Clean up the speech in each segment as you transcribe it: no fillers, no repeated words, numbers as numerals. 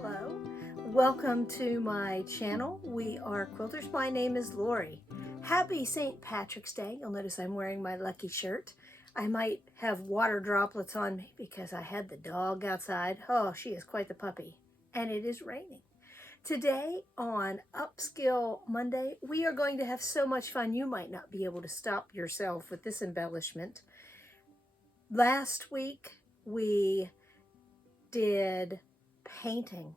Hello, welcome to my channel. We are quilters. My name is Lori. Happy St. Patrick's Day. You'll notice I'm wearing my lucky shirt. I might have water droplets on me because I had the dog outside. Oh, she is quite the puppy. And it is raining. Today on Upskill Monday, we are going to have so much fun you might not be able to stop yourself with this embellishment. Last week we did painting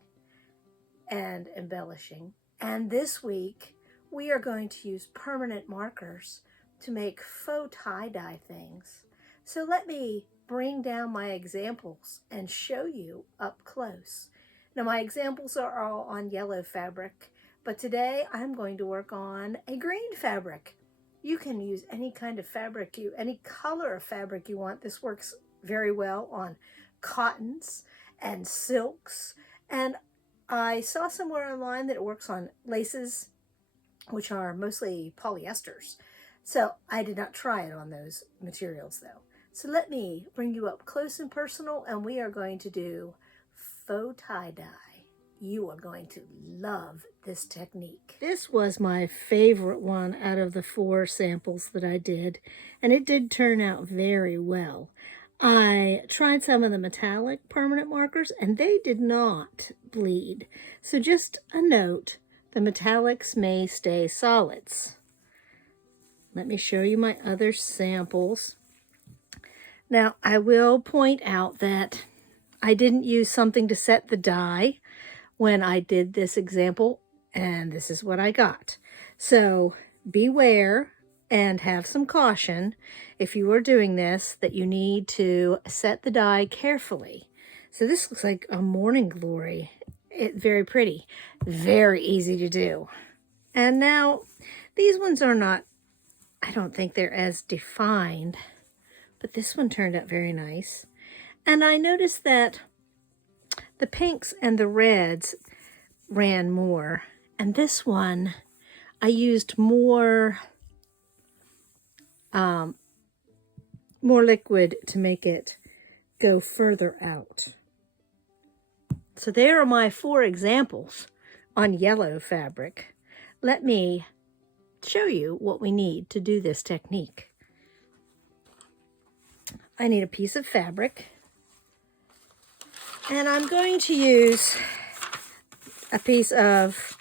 and embellishing, and this week we are going to use permanent markers to make faux tie-dye things. So let me bring down my examples and show you up close. Now my examples are all on yellow fabric, but today I'm going to work on a green fabric. You can use any kind of fabric, any color of fabric you want. This works very well on cottons and silks, and I saw somewhere online that it works on laces, which are mostly polyesters. So I did not try it on those materials though. So let me bring you up close and personal, and we are going to do faux tie-dye. You are going to love this technique. This was my favorite one out of the 4 samples that I did, and it did turn out very well. I tried some of the metallic permanent markers and they did not bleed. So just a note, the metallics may stay solids. Let me show you my other samples. Now I will point out that I didn't use something to set the dye when I did this example, and this is what I got. So beware and have some caution if you are doing this, that you need to set the dye carefully. So this looks like a morning glory. Very pretty, very easy to do. And now these ones are not, I don't think they're as defined, but this one turned out very nice. And I noticed that the pinks and the reds ran more, and this one I used more liquid to make it go further out. So there are my 4 examples on yellow fabric. Let me show you what we need to do this technique. I need a piece of fabric, and I'm going to use a piece of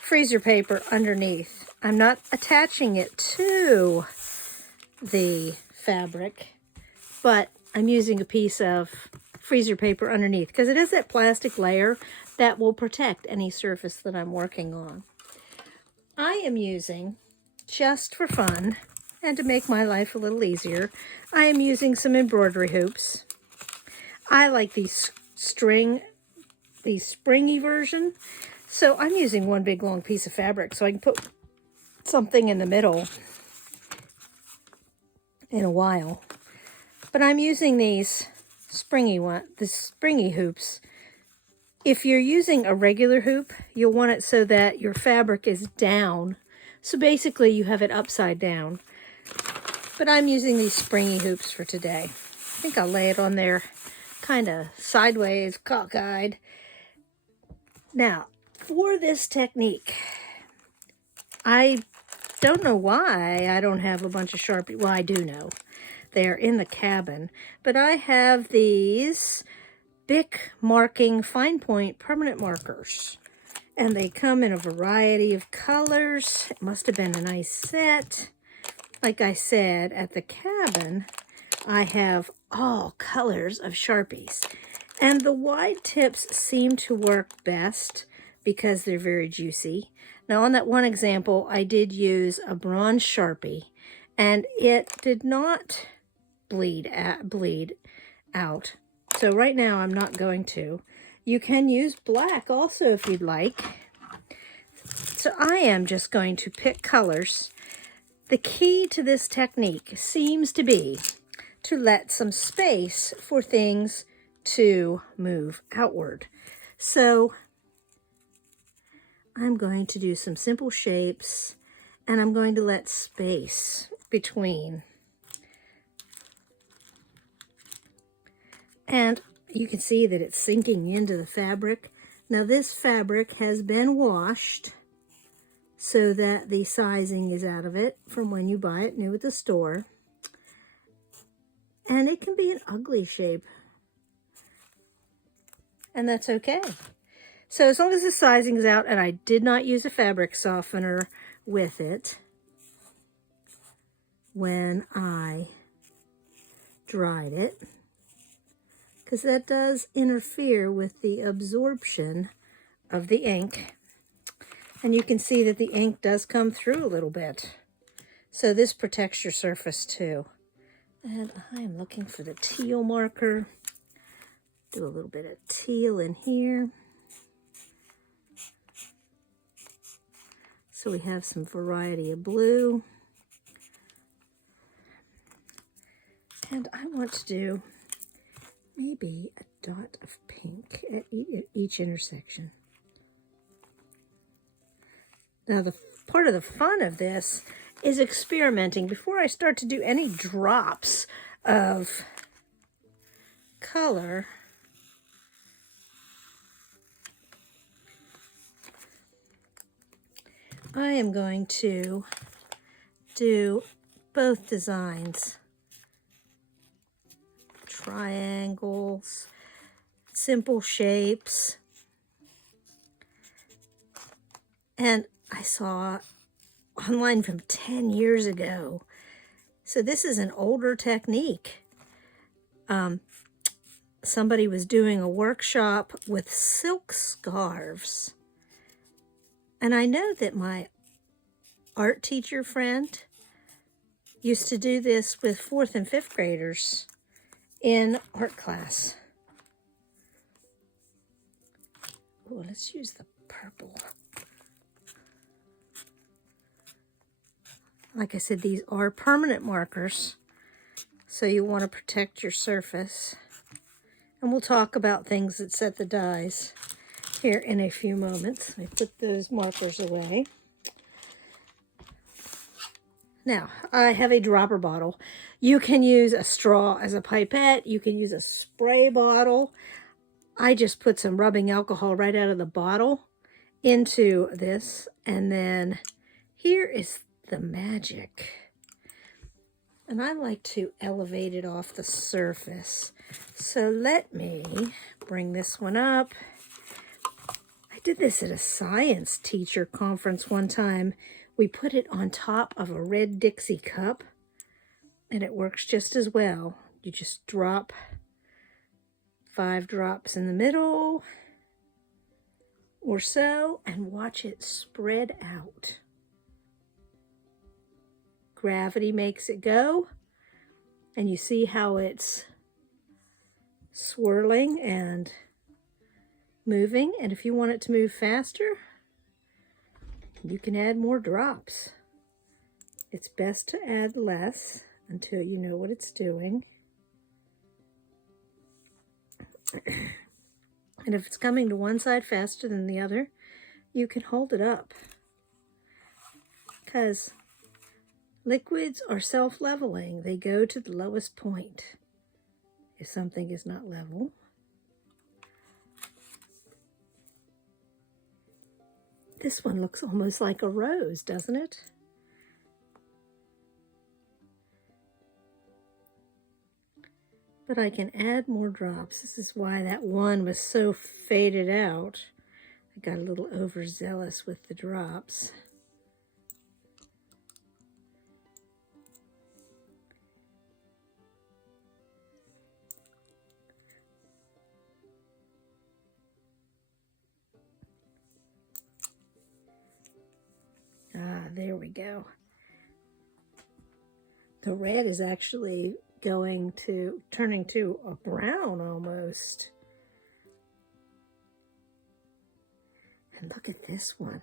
freezer paper underneath. I'm not attaching it to the fabric, but I'm using a piece of freezer paper underneath because it has that plastic layer that will protect any surface that I'm working on. I am using, just for fun and to make my life a little easier, I am using some embroidery hoops. I like the springy version, so I'm using one big long piece of fabric so I can put something in the middle in a while. But I'm using these springy hoops. If you're using a regular hoop, you'll want it so that your fabric is down. So basically you have it upside down. But I'm using these springy hoops for today. I think I'll lay it on there kind of sideways, cockeyed. Now, for this technique, I don't know why I don't have a bunch of Sharpie. Well, I do know. They're in the cabin. But I have these Bic marking fine point permanent markers. And they come in a variety of colors. It must have been a nice set. Like I said, at the cabin, I have all colors of Sharpies. And the wide tips seem to work best because they're very juicy. Now on that one example, I did use a bronze Sharpie, and it did not bleed out. So right now I'm not going to. You can use black also if you'd like. So I am just going to pick colors. The key to this technique seems to be to let some space for things to move outward. So I'm going to do some simple shapes, and I'm going to let space between. And you can see that it's sinking into the fabric. Now this fabric has been washed so that the sizing is out of it from when you buy it new at the store. And it can be an ugly shape. And that's okay. So as long as the sizing is out, and I did not use a fabric softener with it when I dried it, because that does interfere with the absorption of the ink. And you can see that the ink does come through a little bit. So this protects your surface too. And I am looking for the teal marker. Do a little bit of teal in here. So we have some variety of blue. And I want to do maybe a dot of pink at each intersection. Now the part of the fun of this is experimenting. Before I start to do any drops of color, I am going to do both designs. Triangles, simple shapes. And I saw online from 10 years ago. So this is an older technique. Somebody was doing a workshop with silk scarves. And I know that my art teacher friend used to do this with 4th and 5th graders in art class. Oh, let's use the purple. Like I said, these are permanent markers, so you want to protect your surface. And we'll talk about things that set the dyes here in a few moments. Let me put those markers away. Now, I have a dropper bottle. You can use a straw as a pipette. You can use a spray bottle. I just put some rubbing alcohol right out of the bottle into this. And then here is the magic. And I like to elevate it off the surface. So let me bring this one up. I did this at a science teacher conference one time. We put it on top of a red Dixie cup, and it works just as well. You just drop 5 drops in the middle or so and watch it spread out. Gravity makes it go, and you see how it's swirling and moving. And if you want it to move faster, you can add more drops. It's best to add less until you know what it's doing. And if it's coming to one side faster than the other, you can hold it up, because liquids are self-leveling. They go to the lowest point if something is not level. This one looks almost like a rose, doesn't it? But I can add more drops. This is why that one was so faded out. I got a little overzealous with the drops. Ah, there we go. The red is actually turning to a brown almost. And look at this one.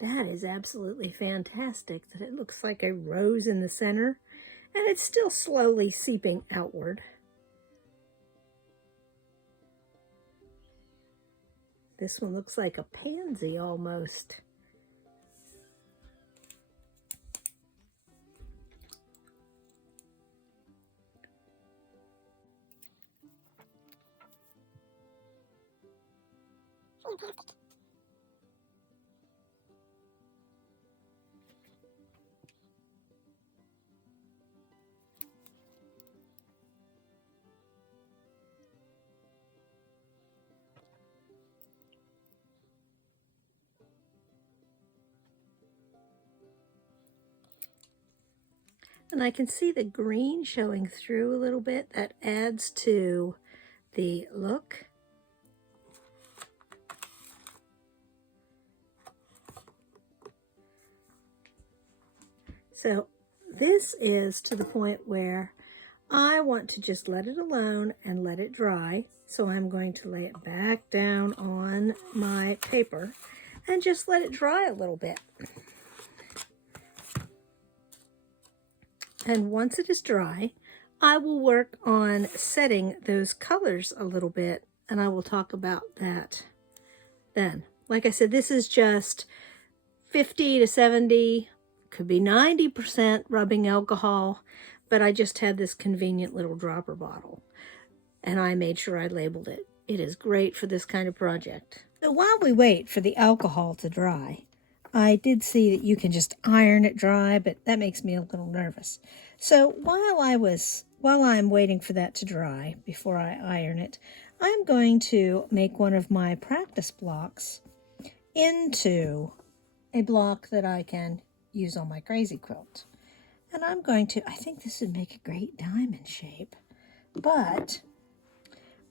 That is absolutely fantastic, that it looks like a rose in the center, and it's still slowly seeping outward. This one looks like a pansy almost. And I can see the green showing through a little bit. That adds to the look. So this is to the point where I want to just let it alone and let it dry. So I'm going to lay it back down on my paper and just let it dry a little bit. And once it is dry, I will work on setting those colors a little bit, and I will talk about that then. Like I said, this is just 50 to 70, could be 90% rubbing alcohol, but I just had this convenient little dropper bottle, and I made sure I labeled it. It is great for this kind of project. So while we wait for the alcohol to dry, I did see that you can just iron it dry, but that makes me a little nervous. So while I'm waiting for that to dry before I iron it, I'm going to make one of my practice blocks into a block that I can use on my crazy quilt. And I'm going to, I think this would make a great diamond shape, but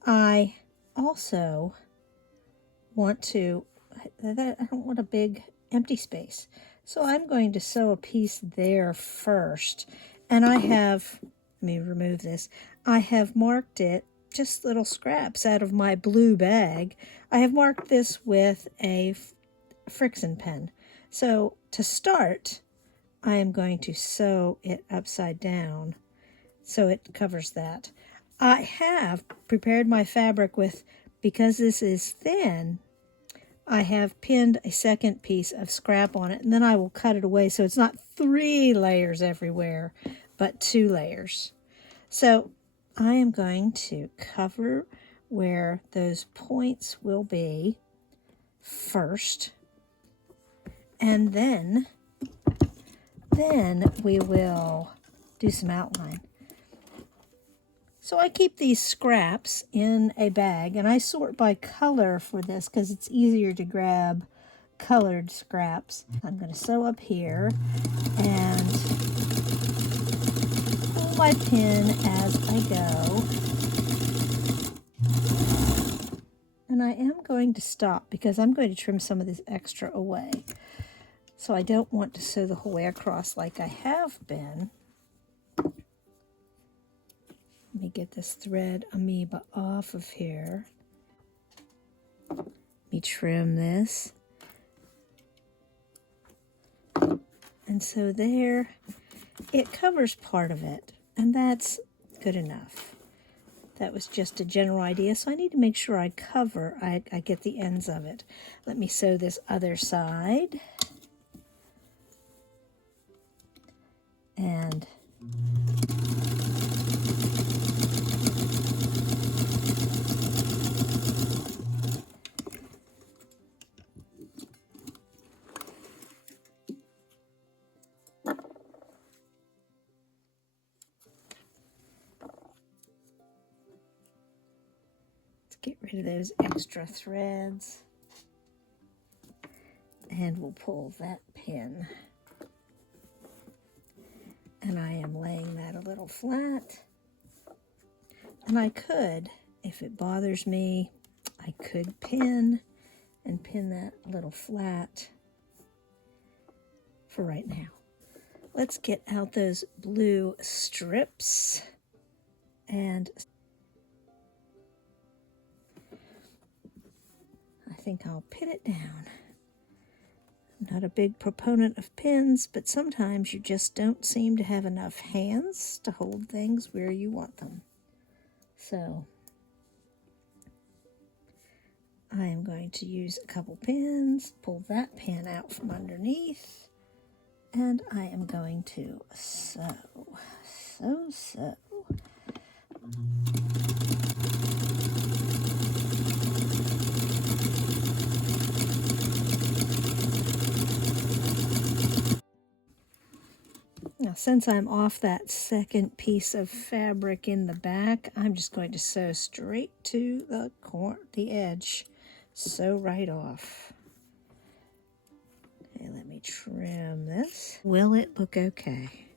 I also want to, I don't want a big empty space. So I'm going to sew a piece there first. And I have, let me remove this. I have marked it, just little scraps out of my blue bag. I have marked this with a Frixion pen. So to start, I am going to sew it upside down so it covers that. I have prepared my fabric with, because this is thin, I have pinned a second piece of scrap on it, and then I will cut it away so it's not 3 layers everywhere, but 2 layers. So I am going to cover where those points will be first, and then we will do some outline. So I keep these scraps in a bag, and I sort by color for this because it's easier to grab colored scraps. I'm going to sew up here and pull my pin as I go. And I am going to stop because I'm going to trim some of this extra away. So I don't want to sew the whole way across like I have been. Let me get this thread amoeba off of here. Let me trim this. And so there, it covers part of it, and that's good enough. That was just a general idea, so I need to make sure I get the ends of it. Let me sew this other side. And get rid of those extra threads, and we'll pull that pin. And I am laying that a little flat. And I could, if it bothers me, I could pin that a little flat for right now. Let's get out those blue strips, and I think I'll pin it down. I'm not a big proponent of pins, but sometimes you just don't seem to have enough hands to hold things where you want them. So I am going to use a couple pins, pull that pin out from underneath, and I am going to sew. since I'm off that second piece of fabric in the back, I'm just going to sew straight to the edge. Sew right off. Okay, let me trim this. Will it look okay?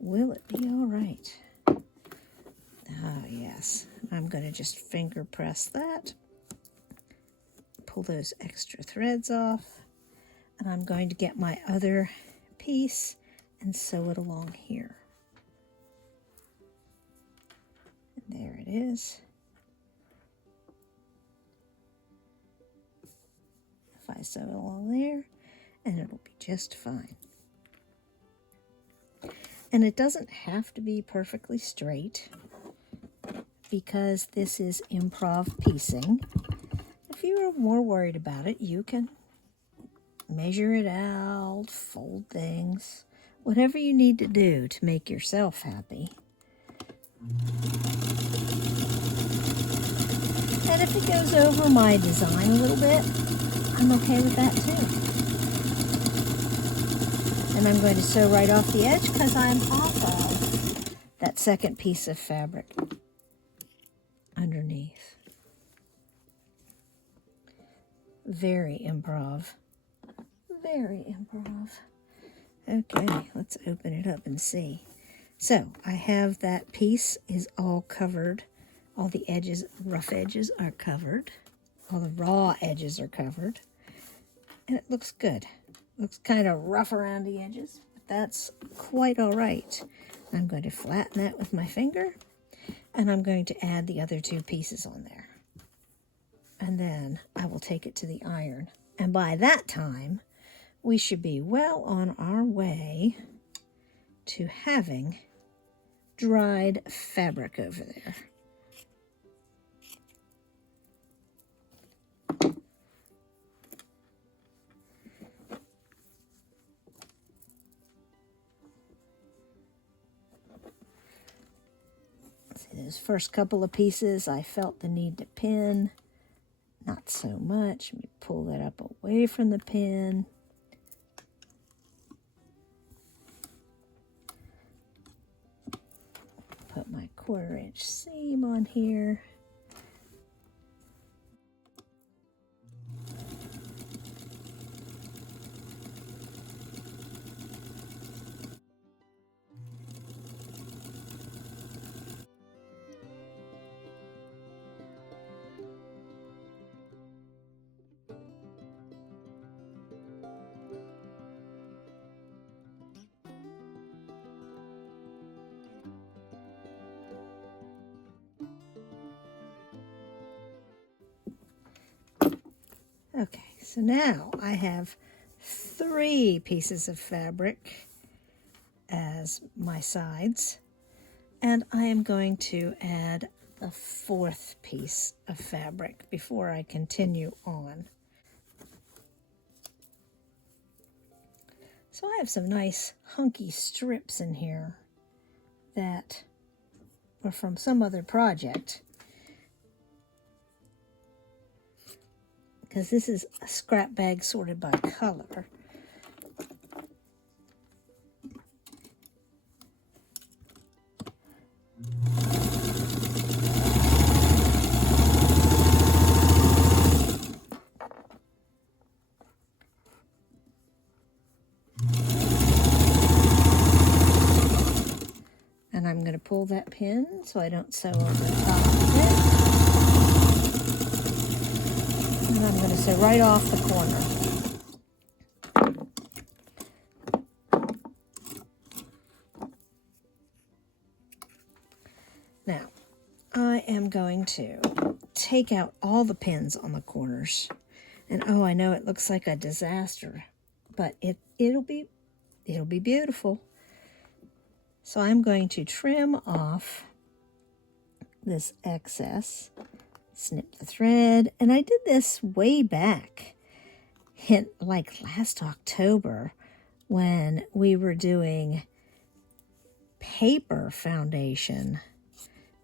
Will it be all right? Oh, yes. I'm going to just finger press that. Pull those extra threads off. And I'm going to get my other piece and sew it along here. And there it is. If I sew it along there, and it'll be just fine. And it doesn't have to be perfectly straight because this is improv piecing. If you are more worried about it, you can measure it out, fold things, whatever you need to do to make yourself happy. And if it goes over my design a little bit, I'm okay with that too. And I'm going to sew right off the edge because I'm off of that second piece of fabric underneath. Very improv. Very improv. Okay, let's open it up and see. So I have that piece is all covered. All the edges, rough edges are covered. All the raw edges are covered. And it looks good. Looks kind of rough around the edges, but that's quite all right. I'm going to flatten that with my finger, and I'm going to add the other two pieces on there. And then I will take it to the iron. And by that time, we should be well on our way to having dried fabric over there. Those first couple of pieces, I felt the need to pin. Not so much. Let me pull that up away from the pin. Put my 1/4 inch seam on here. Okay, so now I have 3 pieces of fabric as my sides, and I am going to add the 4th piece of fabric before I continue on. So I have some nice hunky strips in here that were from some other project. Because this is a scrap bag sorted by color. And I'm going to pull that pin so I don't sew over the top of it. And I'm going to sew right off the corner. Now, I am going to take out all the pins on the corners. And oh, I know it looks like a disaster, but it'll be beautiful. So I'm going to trim off this excess, snip the thread, and I did this way back, like last October, when we were doing paper foundation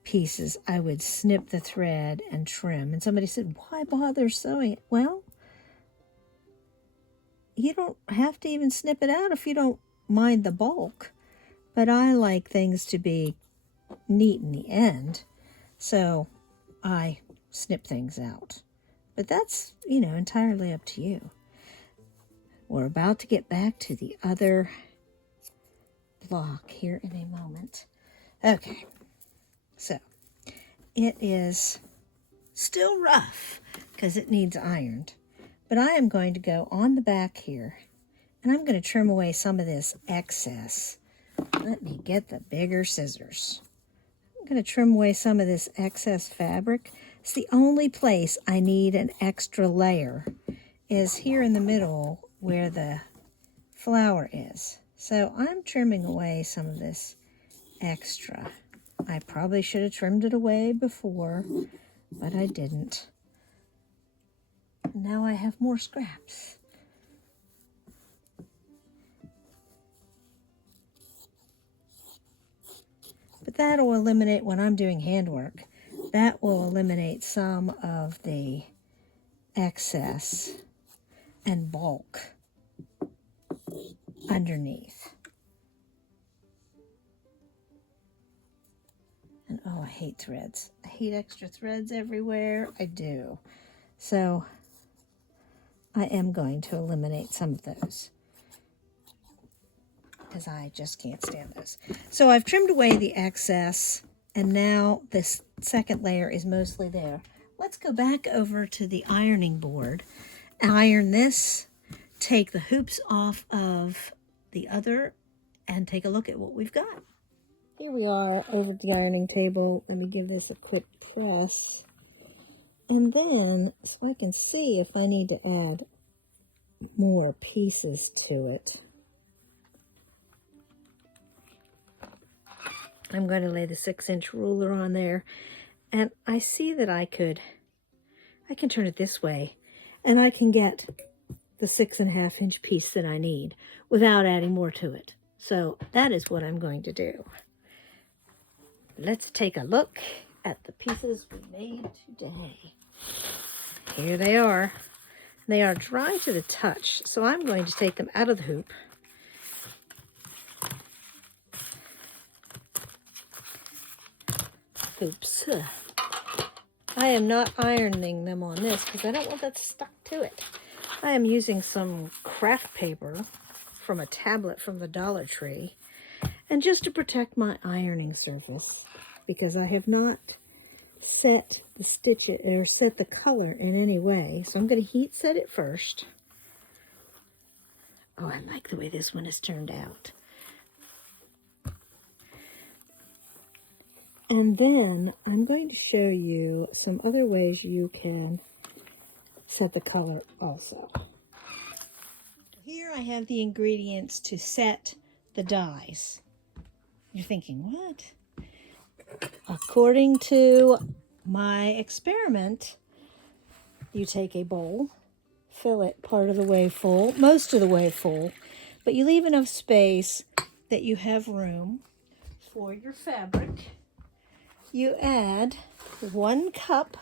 pieces. I would snip the thread and trim, and somebody said, why bother sewing it? Well, you don't have to even snip it out if you don't mind the bulk. but I like things to be neat in the end, so I snip things out. But that's, you know, entirely up to you. We're about to get back to the other block here in a moment. Okay, so it is still rough because it needs ironed, but I am going to go on the back here and I'm going to trim away some of this excess. Let me get the bigger scissors. I'm going to trim away some of this excess fabric. It's the only place I need an extra layer is here in the middle where the flower is. So I'm trimming away some of this extra. I probably should have trimmed it away before, but I didn't. Now I have more scraps. But that will eliminate, when I'm doing handwork, that will eliminate some of the excess and bulk underneath. And oh, I hate threads. I hate extra threads everywhere. I do. So I am going to eliminate some of those, because I just can't stand those. So I've trimmed away the excess, and now this second layer is mostly there. Let's go back over to the ironing board, iron this, take the hoops off of the other, and take a look at what we've got. Here we are over the ironing table. Let me give this a quick press. And then, so I can see if I need to add more pieces to it. I'm going to lay the 6-inch ruler on there, and I see that I can turn it this way, and I can get the 6.5-inch piece that I need without adding more to it. So that is what I'm going to do. Let's take a look at the pieces we made today. Here they are. They are dry to the touch, so I'm going to take them out of the hoop. Oops. I am not ironing them on this because I don't want that stuck to it. I am using some craft paper from a tablet from the Dollar Tree, and just to protect my ironing surface, because I have not set the stitch or set the color in any way. So I'm going to heat set it first. Oh, I like the way this one has turned out. And then I'm going to show you some other ways you can set the color also. Here I have the ingredients to set the dyes. You're thinking, what? According to my experiment, you take a bowl, fill it part of the way full, most of the way full, but you leave enough space that you have room for your fabric. You add 1 cup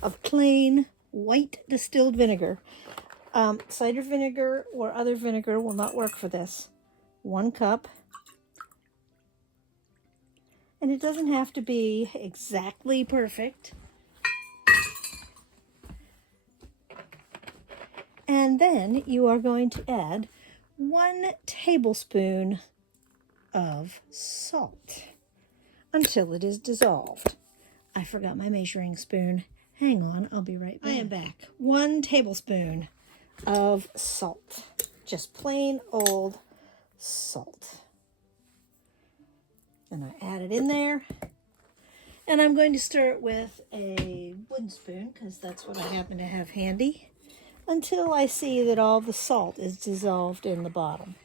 of plain white distilled vinegar. Cider vinegar or other vinegar will not work for this. 1 cup. And it doesn't have to be exactly perfect. And then you are going to add 1 tablespoon of salt until it is dissolved. I forgot my measuring spoon. Hang on, I'll be right back. I am back. 1 tablespoon of salt. Just plain old salt. And I add it in there. And I'm going to stir it with a wooden spoon, because that's what I happen to have handy, until I see that all the salt is dissolved in the bottom.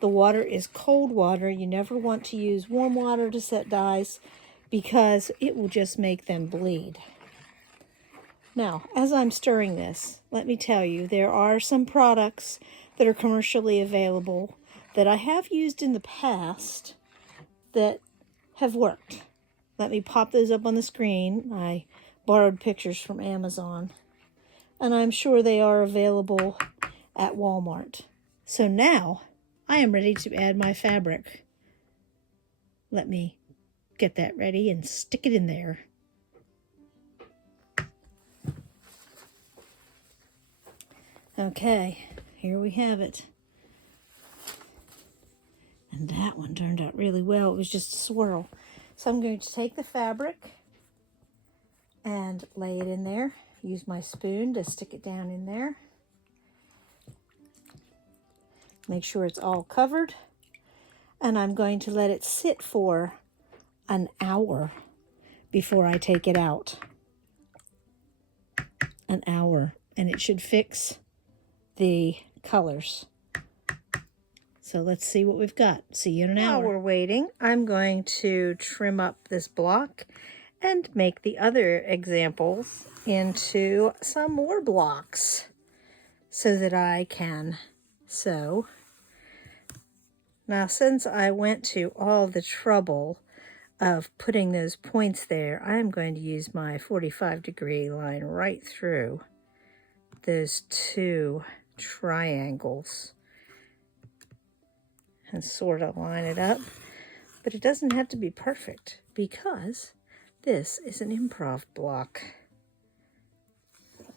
The water is cold water. You never want to use warm water to set dyes, because it will just make them bleed. Now, as I'm stirring this, let me tell you, there are some products that are commercially available that I have used in the past that have worked. Let me pop those up on the screen. I borrowed pictures from Amazon, and I'm sure they are available at Walmart. So now I am ready to add my fabric. let me get that ready and stick it in there. Okay, here we have it. And that one turned out really well. It was just a swirl. So I'm going to take the fabric and lay it in there. Use my spoon to stick it down in there. Make sure it's all covered. And I'm going to let it sit for an hour before I take it out. An hour. And it should fix the colors. So let's see what we've got. See you in an hour. While we're waiting, I'm going to trim up this block and make the other examples into some more blocks so that I can sew. Now, since I went to all the trouble of putting those points there, I'm going to use my 45-degree line right through those two triangles and sort of line it up. But it doesn't have to be perfect because this is an improv block.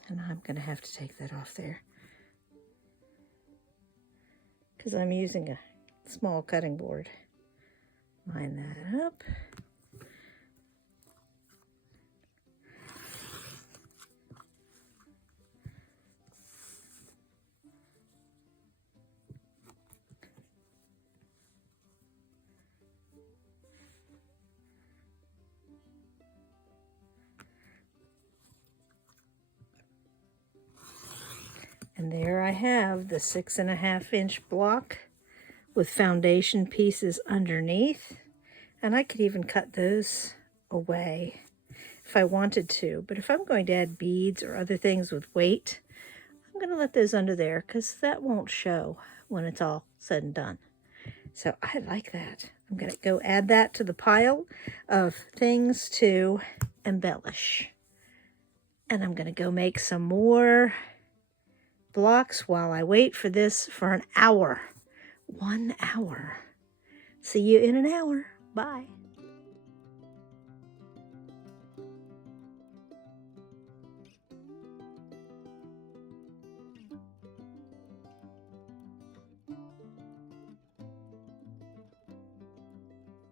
And I'm going to have to take that off there because I'm using a small cutting board. Line that up. And there I have the 6.5-inch block with foundation pieces underneath. And I could even cut those away if I wanted to. But if I'm going to add beads or other things with weight, I'm going to let those under there because that won't show when it's all said and done. So I like that. I'm going to go add that to the pile of things to embellish. And I'm going to go make some more blocks while I wait for this for an hour. 1 hour. See you in an hour. Bye.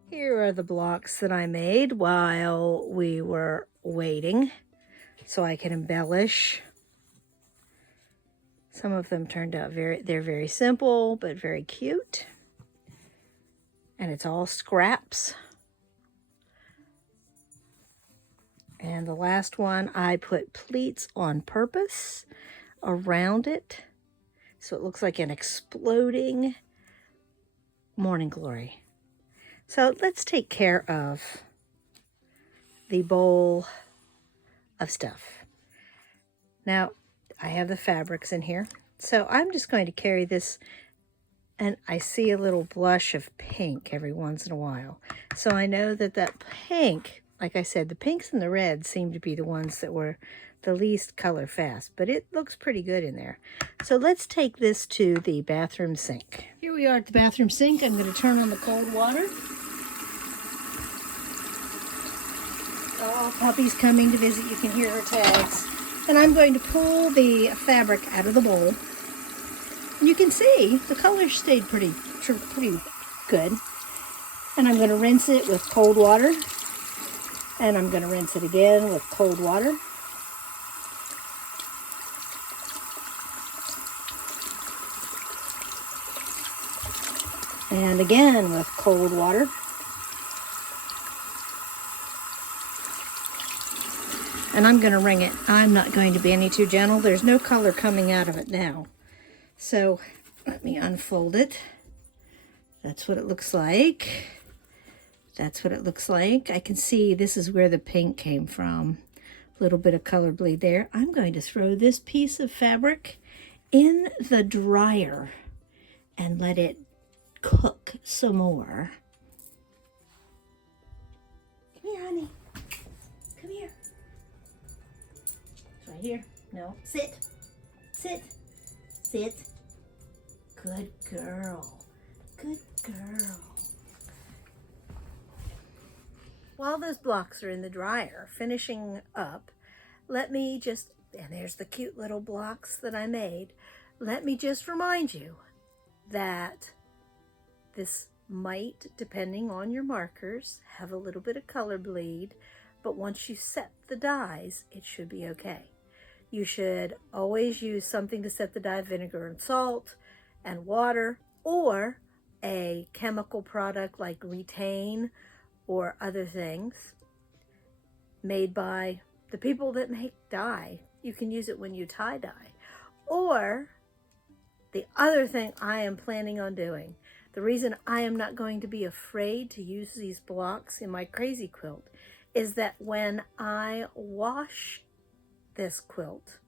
Here are the blocks that I made while we were waiting so I can embellish. Some of them turned out they're very simple, but very cute. And it's all scraps. And the last one, I put pleats on purpose around it. So it looks like an exploding morning glory. So let's take care of the bowl of stuff. Now, I have the fabrics in here. So I'm just going to carry this, and I see a little blush of pink every once in a while. So I know that that pink, like I said, the pinks and the reds seem to be the ones that were the least color fast, but it looks pretty good in there. So let's take this to the bathroom sink. Here we are at the bathroom sink. I'm going to turn on the cold water. Oh, Puppy's coming to visit. You can hear her tags. And I'm going to pull the fabric out of the bowl. And you can see the color stayed pretty good. And I'm going to rinse it with cold water. And I'm going to rinse it again with cold water. And again with cold water. And I'm going to wring it. I'm not going to be any too gentle. There's no color coming out of it now. So let me unfold it. That's what it looks like. That's what it looks like. I can see this is where the pink came from. A little bit of color bleed there. I'm going to throw this piece of fabric in the dryer and let it cook some more. Come here, honey. Come here. Right here. No. Sit. Sit. Sit. Good girl. Good girl. while those blocks are in the dryer finishing up, let me just, and there's the cute little blocks that I made, let me just remind you that this might, depending on your markers, have a little bit of color bleed, but once you set the dyes, it should be okay. You should always use something to set the dye, vinegar and salt and water, or a chemical product like Retain or other things made by the people that make dye. You can use it when you tie dye. Or the other thing I am planning on doing, the reason I am not going to be afraid to use these blocks in my crazy quilt, is that when I wash this quilt,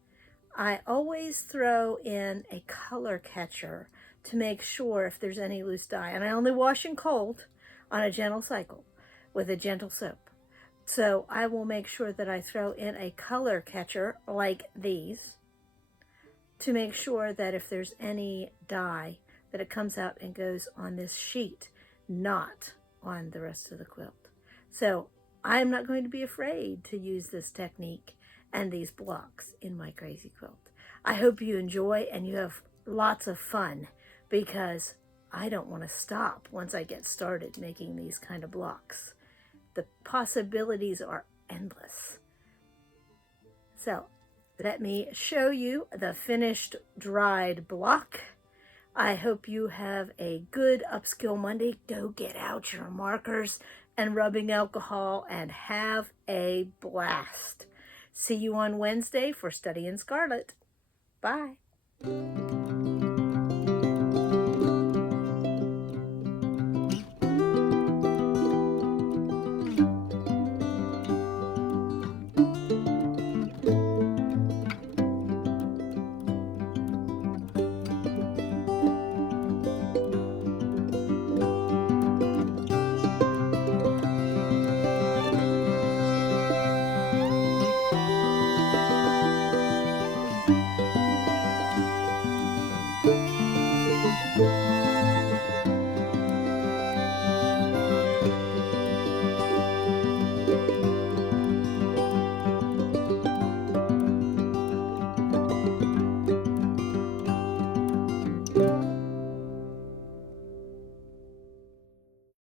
I always throw in a color catcher to make sure if there's any loose dye. And I only wash in cold on a gentle cycle with a gentle soap. So I will make sure that I throw in a color catcher like these to make sure that if there's any dye, that it comes out and goes on this sheet, not on the rest of the quilt. So I'm not going to be afraid to use this technique and these blocks in my crazy quilt. I hope you enjoy and you have lots of fun, because I don't want to stop once I get started making these kind of blocks. The possibilities are endless. So let me show you the finished dried block. I hope you have a good Upskill Monday. Go get out your markers and rubbing alcohol and have a blast. See you on Wednesday for Study in Scarlet. Bye.